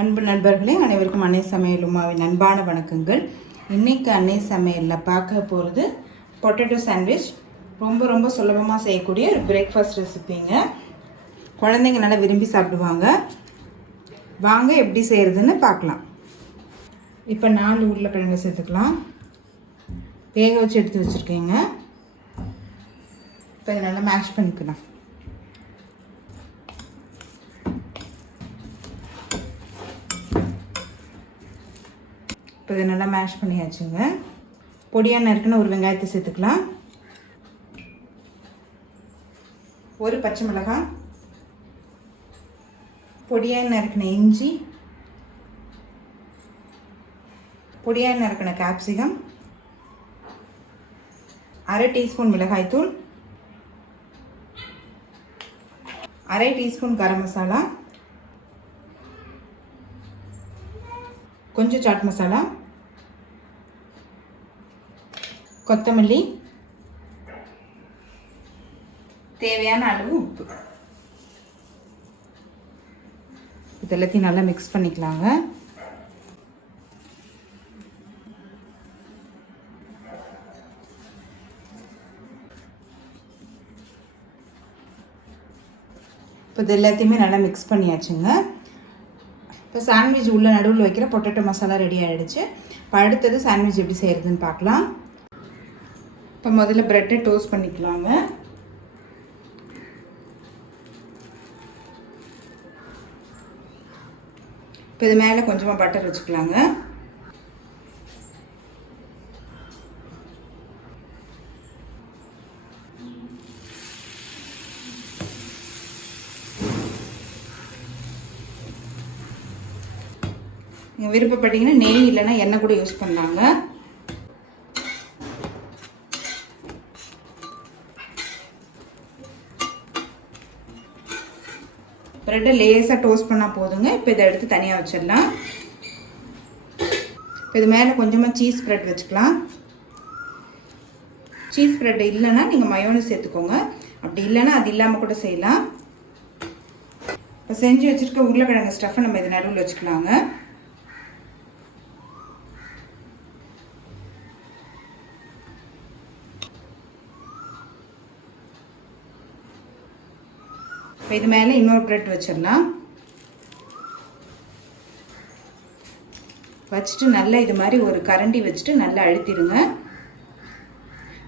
அன்பு நண்பர்களே, அனைவருக்கும் அன்னை சமையல் உமாவின் அன்பான வணக்கங்கள். இன்றைக்கி அன்னை சமையலில் பார்க்க போகிறது பொட்டேட்டோ சாண்ட்விச். ரொம்ப சுலபமாக செய்யக்கூடிய ஒரு பிரேக்ஃபாஸ்ட் ரெசிபிங்க. குழந்தைங்க நல்லா விரும்பி சாப்பிடுவாங்க. வாங்க எப்படி செய்கிறதுன்னு பார்க்கலாம். இப்போ 4 உருளைக்கிழங்கு சேர்த்துக்கலாம். வேக வச்சு எடுத்து வச்சுருக்கேங்க. இப்போ இதை நல்லா மேஷ் பண்ணிக்கலாம். இப்போ இதை நல்லா மேஷ் பண்ணியாச்சுங்க. பொடியாக நறுக்குன்னு ஒரு வெங்காயத்தை சேர்த்துக்கலாம். ஒரு பச்சை மிளகாய், பொடியாக நறுக்கின இஞ்சி, பொடியாக நறுக்கின கேப்சிகம், அரை டீஸ்பூன் மிளகாய்த்தூள், அரை டீஸ்பூன் கரம் மசாலா, கொஞ்சம் சாட் மசாலா, கொத்தமல்லி, தேவையான அளவு உப்பு. இதெல்லாத்தையும் நல்லா மிக்ஸ் பண்ணிக்கலாங்க. இப்போ இது எல்லாத்தையுமே நல்லா மிக்ஸ் பண்ணியாச்சுங்க. இப்போ சாண்ட்விச் உள்ள நடுவில் வைக்கிற பொட்டேட்டோ மசாலா ரெடி ஆகிடுச்சு. இப்போ அடுத்தது சாண்ட்விச் எப்படி செய்கிறதுன்னு பார்க்கலாம். இப்போ முதல்ல ப்ரெட்டை டோஸ்ட் பண்ணிக்கலாங்க. இப்போ இது மேலே கொஞ்சமாக பட்டர் வச்சுக்கலாங்க. நீங்கள் விருப்பப்பட்டீங்கன்னா நெய் இல்லைன்னா எண்ணெய் கூட யூஸ் பண்ணலாங்க. ப்ரெட்டை லேசாக டோஸ்ட் பண்ணால் போதுங்க. இப்போ இதை எடுத்து தனியாக வச்சிடலாம். இப்போ இது மேலே கொஞ்சமாக சீஸ் ஸ்ப்ரெட் வச்சுக்கலாம். சீஸ் ஸ்ப்ரெட் இல்லைன்னா நீங்கள் மயோனஸ் சேர்த்துக்கோங்க. அப்படி இல்லைன்னா அது இல்லாமல் கூட செய்யலாம். இப்போ செஞ்சு வச்சுருக்க உருளைக்கிழங்கு ஸ்டஃப்பை நம்ம இதை நடுவில் வச்சுக்கலாங்க. இப்போ இது மேலே இன்னொரு ப்ரெட் வச்சிடலாம். வச்சுட்டு நல்லா இது மாதிரி ஒரு கரண்டி வச்சுட்டு நல்லா அழுத்திடுங்க.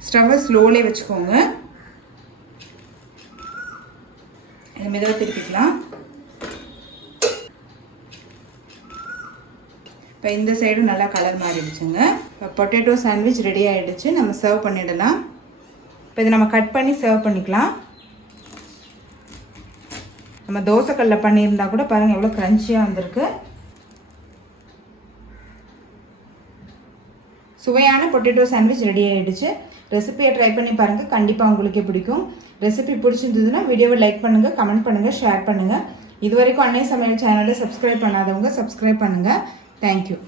ஸ்டவ்வை ஸ்லோலே வச்சுக்கோங்க. இதை மெதுவாக திருப்பிக்கலாம். இப்போ இந்த சைடும் நல்லா கலர் மாறிடுச்சுங்க. இப்போ பொட்டேட்டோ சாண்ட்விச் ரெடி ஆகிடுச்சு. நம்ம சர்வ் பண்ணிடலாம். இப்போ இதை நம்ம கட் பண்ணி சர்வ் பண்ணிக்கலாம். நம்ம தோசைக்கல்ல பண்ணியிருந்தா கூட பாருங்கள் எவ்வளோ க்ரன்ச்சியாக வந்திருக்கு. சுவையான பொட்டேட்டோ சாண்ட்விச் ரெடி ஆகிடுச்சு. ரெசிபியை ட்ரை பண்ணி பாருங்கள். கண்டிப்பாக உங்களுக்கே பிடிக்கும். ரெசிபி பிடிச்சிருந்ததுன்னா வீடியோவை லைக் பண்ணுங்கள், கமெண்ட் பண்ணுங்கள், ஷேர் பண்ணுங்கள். இது வரைக்கும் அன்னை சமையல் சேனலை சப்ஸ்கிரைப் பண்ணாதவங்க சப்ஸ்கிரைப் பண்ணுங்கள். தேங்க்யூ.